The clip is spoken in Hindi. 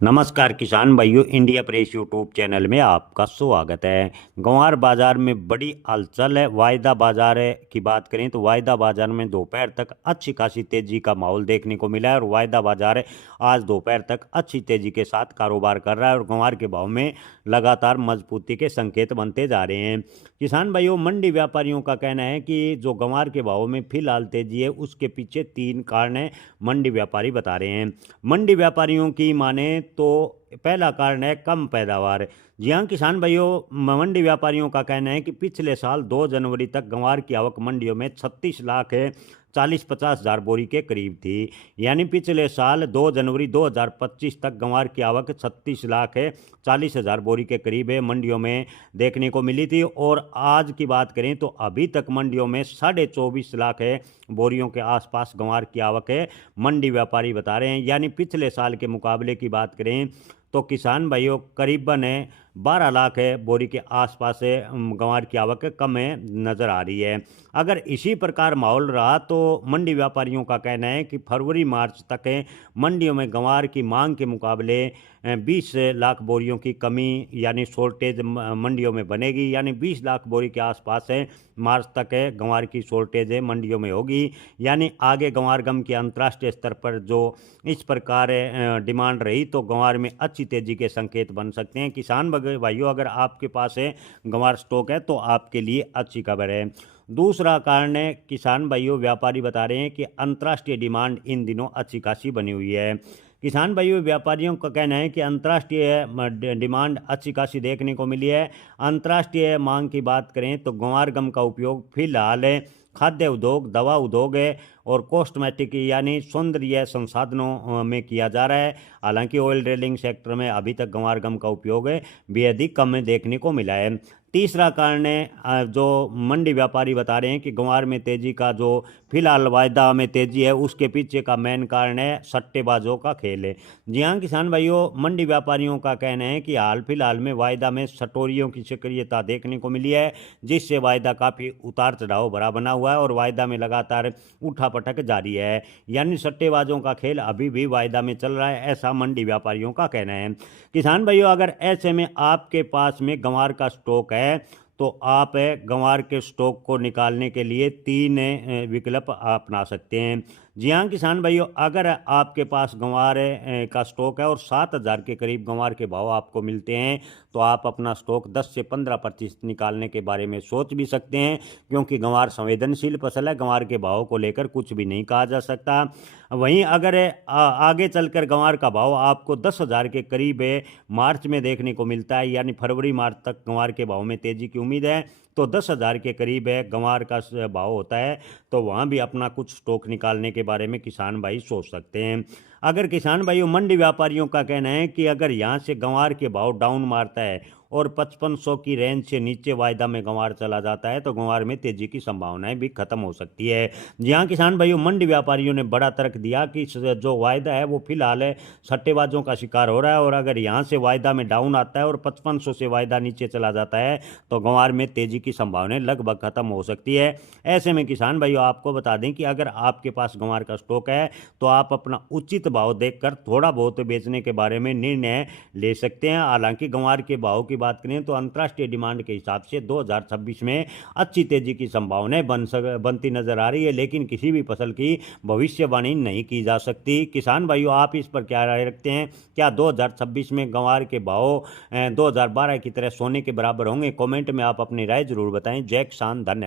नमस्कार किसान भाइयों, इंडिया प्रेस यूट्यूब चैनल में आपका स्वागत है। ग्वार बाजार में बड़ी हलचल है। वायदा बाजार की बात करें तो वायदा बाजार में दोपहर तक अच्छी खासी तेजी का माहौल देखने को मिला है और वायदा बाजार आज दोपहर तक अच्छी तेजी के साथ कारोबार कर रहा है और ग्वार के भाव में लगातार मजबूती के संकेत बनते जा रहे हैं। किसान भाइयों, मंडी व्यापारियों का कहना है कि जो ग्वार के भाव में फिलहाल तेजी है उसके पीछे 3 कारण है, मंडी व्यापारी बता रहे हैं। मंडी व्यापारियों की माने तो पहला कारण है कम पैदावार। जी हाँ किसान भाइयों, मंडी व्यापारियों का कहना है कि पिछले साल 2 जनवरी तक गंवार की आवक मंडियों में 36 लाख 40-50 हज़ार बोरी के करीब थी। यानी पिछले साल 2 जनवरी 2025 तक गंवार की आवक 36 लाख 40 हज़ार बोरी के करीब है मंडियों में देखने को मिली थी। और आज की बात करें तो अभी तक मंडियों में 24.5 लाख बोरियों के आसपास गंवार की आवक है, मंडी व्यापारी बता रहे हैं। यानी पिछले साल के मुकाबले की बात करें तो किसान भाइयों करीबन 12 लाख बोरी के आसपास गंवार की आवक कम नज़र आ रही है। अगर इसी प्रकार माहौल रहा तो मंडी व्यापारियों का कहना है कि फरवरी मार्च तक मंडियों में गंवार की मांग के मुकाबले 20 लाख बोरियों की कमी यानी शॉर्टेज मंडियों में बनेगी। यानी 20 लाख बोरी के आसपास मार्च तक गंवार की शॉर्टेज मंडियों में होगी। यानी आगे गंवार गम के अंतर्राष्ट्रीय स्तर पर जो इस प्रकार डिमांड रही तो गंवार में अच्छी तेजी के संकेत बन सकते हैं। किसान भाइयों, अगर आपके पास गंवार स्टॉक है तो आपके लिए अच्छी खबर है। दूसरा कारण है किसान भाइयों व्यापारी बता रहे हैं कि अंतर्राष्ट्रीय डिमांड इन दिनों अच्छी खासी बनी हुई है। किसान भाइयों व्यापारियों का कहना है कि अंतर्राष्ट्रीय डिमांड अच्छी खासी देखने को मिली है। अंतर्राष्ट्रीय मांग की बात करें तो गंवार गम का उपयोग फिलहाल खाद्य उद्योग, दवा उद्योग और कॉस्मेटिक यानी सौंदर्य संसाधनों में किया जा रहा है। हालांकि ऑयल ड्रिलिंग सेक्टर में अभी तक गंवार गम का उपयोग बेहद ही कम देखने को मिला है। तीसरा कारण है जो मंडी व्यापारी बता रहे हैं कि गंवार में तेजी का जो फिलहाल वायदा में तेजी है उसके पीछे का मेन कारण है सट्टेबाजों का खेल है। जी हाँ किसान भाइयों, मंडी व्यापारियों का कहना है कि हाल फिलहाल में वायदा में सटोरियों की सक्रियता देखने को मिली है, जिससे वायदा काफ़ी उतार चढ़ाव भरा बना हुआ है और वायदा में लगातार उठापटक जारी है। यानी सट्टेबाजों का खेल अभी भी वायदा में चल रहा है, ऐसा मंडी व्यापारियों का कहना है। किसान भाइयों, अगर ऐसे में आपके पास में गंवार का स्टॉक है तो आप गंवार के स्टॉक को निकालने के लिए 3 विकल्प अपना सकते हैं। जी हाँ किसान भाइयों, अगर आपके पास गंवार का स्टॉक है और 7,000 के करीब गंवार के भाव आपको मिलते हैं तो आप अपना स्टॉक 10 से 15% निकालने के बारे में सोच भी सकते हैं, क्योंकि गंवार संवेदनशील फसल है, गंवार के भाव को लेकर कुछ भी नहीं कहा जा सकता। वहीं अगर आगे चलकर गंवार का भाव आपको 10,000 के करीब मार्च में देखने को मिलता है, यानी फरवरी मार्च तक गंवार के भाव में तेजी की उम्मीद है, तो 10,000 के करीब गंवार का भाव होता है तो वहाँ भी अपना कुछ स्टॉक निकालने के बारे में किसान भाई सोच सकते हैं। अगर किसान भाइयों मंडी व्यापारियों का कहना है कि अगर यहाँ से गंवार के भाव डाउन मारता है और 5500 की रेंज से नीचे वायदा में गंवार चला जाता है तो गंवार में तेजी की संभावनाएं भी खत्म हो सकती है। जी हाँ किसान भाइयों, मंडी व्यापारियों ने बड़ा तर्क दिया कि जो वायदा है वो फिलहाल सट्टेबाजों का शिकार हो रहा है और अगर यहाँ से वायदा में डाउन आता है और 5500 से वायदा नीचे चला जाता है तो गंवार में तेजी की संभावनाएं लगभग खत्म हो सकती है। ऐसे में किसान भाइयों आपको बता दें कि अगर आपके पास गंवार का स्टॉक है तो आप अपना उचित भाव देखकर थोड़ा बहुत बेचने के बारे में निर्णय ले सकते हैं। हालांकि गंवार के भाव की बात करें तो अंतर्राष्ट्रीय डिमांड के हिसाब से 2026 में अच्छी तेजी की संभावनाएं बनती नजर आ रही है, लेकिन किसी भी फसल की भविष्यवाणी नहीं की जा सकती। किसान भाइयों, आप इस पर क्या राय रखते हैं? क्या 2026 में गंवार के भाव 2012 की तरह सोने के बराबर होंगे? कमेंट में आप अपनी राय जरूर बताएं। जय किसान, धन्यवाद।